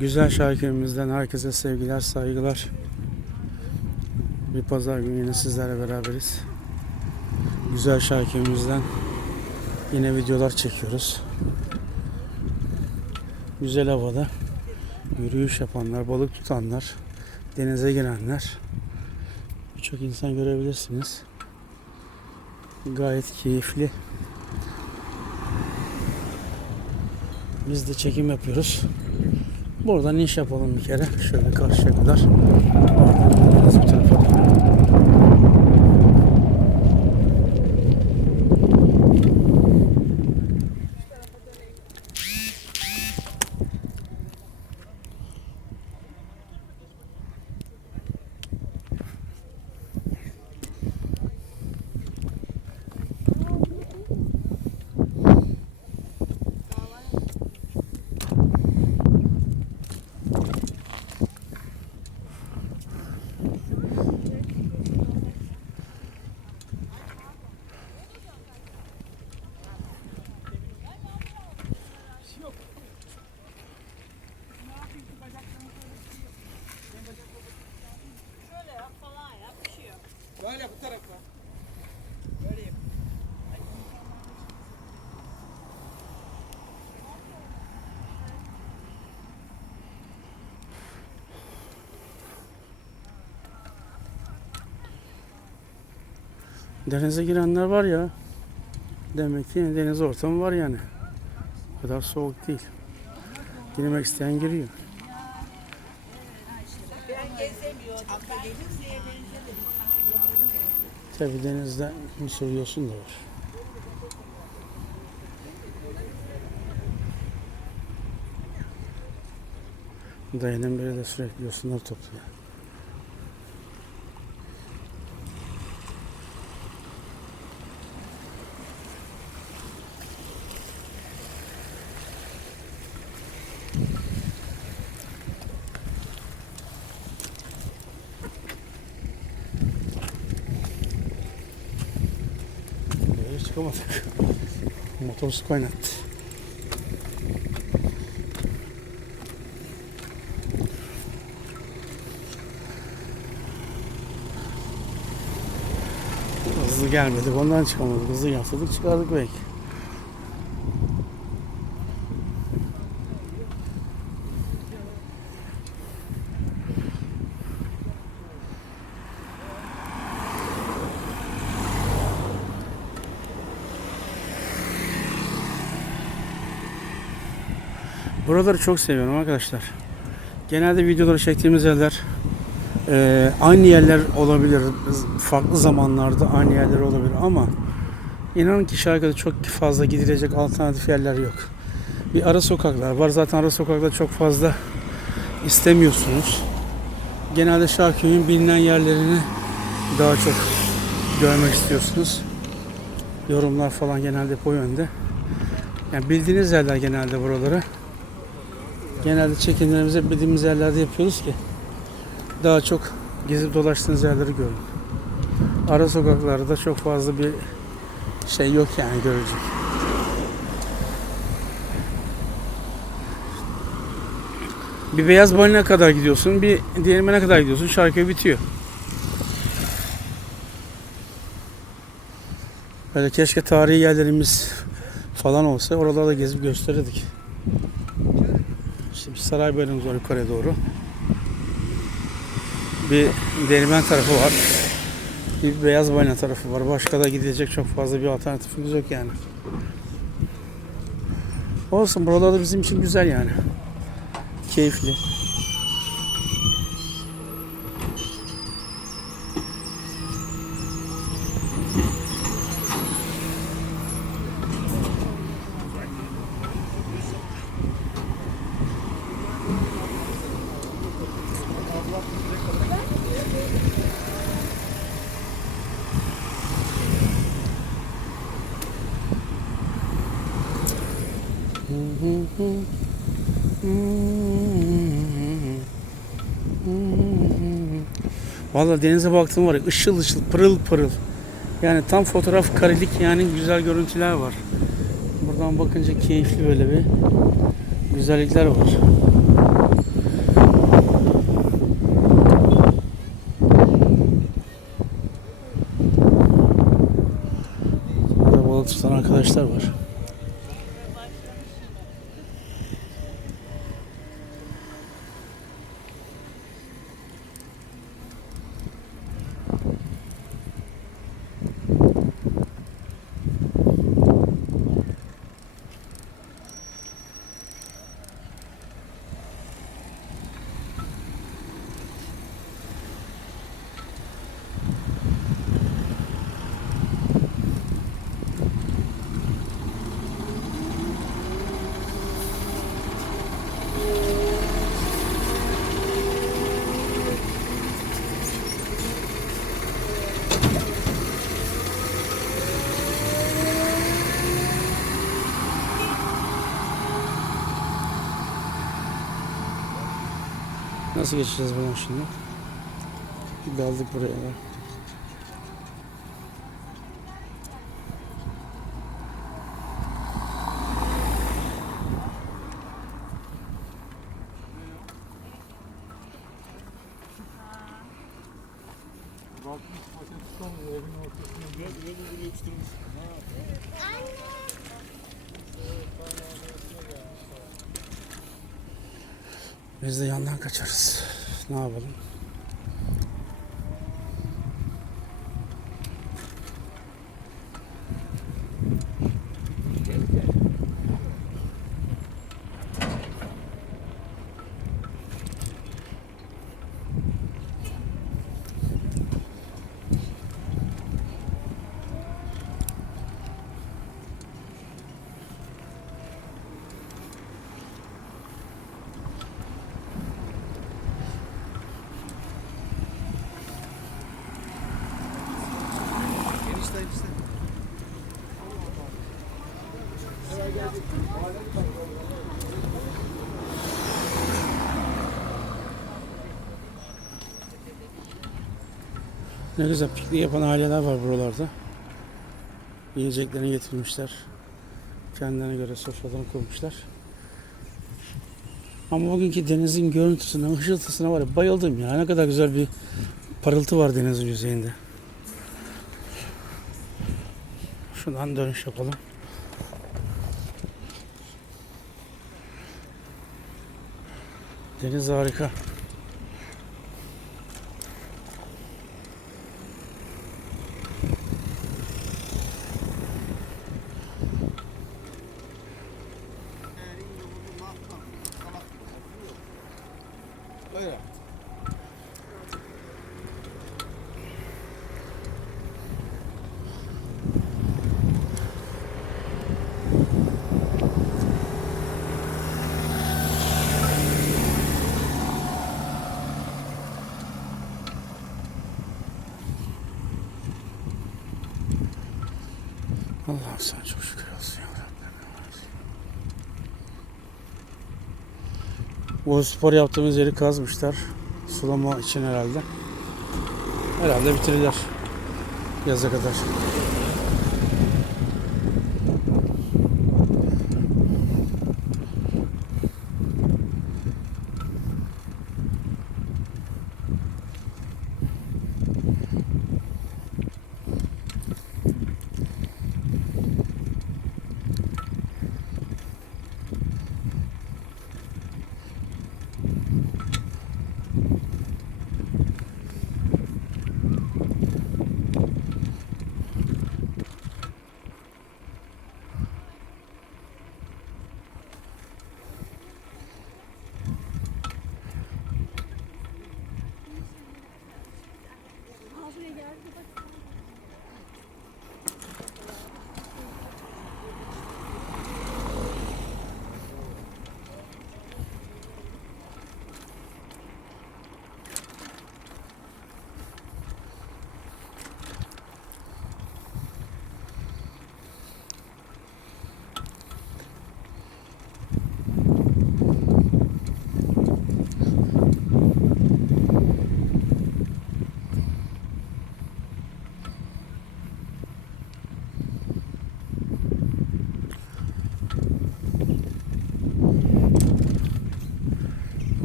Güzel şarkımızdan herkese sevgiler, saygılar. Bir pazar günü yine sizlerle beraberiz. Güzel şarkımızdan yine videolar çekiyoruz. Güzel havada yürüyüş yapanlar, balık tutanlar, denize girenler birçok insan görebilirsiniz. Gayet keyifli. Biz de çekim yapıyoruz. Buradan iş yapalım bir kere. Şöyle karşıya kadar. Denize girenler var ya. Demek ki deniz ortamı var yani. O kadar soğuk değil. Girmek isteyen giriyor. Tabi denizde mısır yosun da var. Dayının biri de sürekli yosunlar topluyor. Böyle çıkamadık. Motor su kaynattı. Hızlı gelmedik ondan çıkamadık. Hızlı gelseydik çıkardık belki. Buraları çok seviyorum arkadaşlar. Genelde videoları çektiğimiz yerler e, aynı yerler olabilir. Farklı zamanlarda aynı yerler olabilir ama inanın ki şarkıda çok fazla gidilecek alternatif yerler yok. Bir ara sokaklar var. Zaten ara sokakta çok fazla istemiyorsunuz. Genelde Şarköy'ün bilinen yerlerini daha çok görmek istiyorsunuz. Yorumlar falan genelde o yönde. Yani bildiğiniz yerler genelde buraları. Genelde çekimlerimizi bildiğimiz yerlerde yapıyoruz ki daha çok gezip dolaştığınız yerleri görün. Ara sokaklarda çok fazla bir şey yok yani görecek. Bir beyaz balina kadar gidiyorsun, bir değirmene kadar gidiyorsun, şarkı bitiyor. Böyle keşke tarihi yerlerimiz falan olsa oralarda gezip gösterirdik. Şimdi saray bölümümüz var yukarıya doğru. Bir değirmen tarafı var. Bir beyaz balina tarafı var. Başka da gidecek çok fazla bir alternatifimiz yok yani. Olsun buralar da bizim için güzel yani. Keyifli. Valla denize baktım var ya ışıl ışıl pırıl pırıl. Yani tam fotoğraf karelik yani güzel görüntüler var. Buradan bakınca keyifli böyle bir güzellikler var. Burada balık tutan arkadaşlar var. Nasıl geçeceğiz buradan şimdi? Daldık buraya Biz de yandan kaçarız. Ne yapalım? Ne güzel pikniği yapan aileler var buralarda. Yiyeceklerini getirmişler. Kendilerine göre sofralarını kurmuşlar. Ama bugünkü denizin görüntüsüne, ışıltısına var ya bayıldım ya. Ne kadar güzel bir parıltı var denizin yüzeyinde. Şuradan dönüş yapalım. Deniz harika. Allah'ım sana çok şükür olsun ya. Bu spor yaptığımız yeri kazmışlar. Sulama için herhalde. Herhalde bitirirler. Yaza kadar.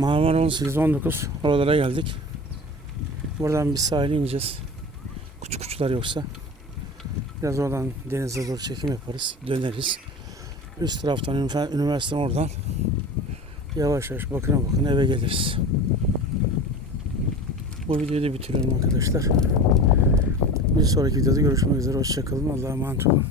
Marmara 18-19 oralara geldik. Buradan bir sahile ineceğiz. Küçük uçlar yoksa. Biraz oradan denize doğru çekim yaparız. Döneriz. Üst taraftan ünif- üniversite oradan yavaş yavaş bakına bakın eve geliriz. Bu videoyu da bitiriyorum arkadaşlar. Bir sonraki videoda görüşmek üzere. Hoşçakalın. Allah'a emanet olun.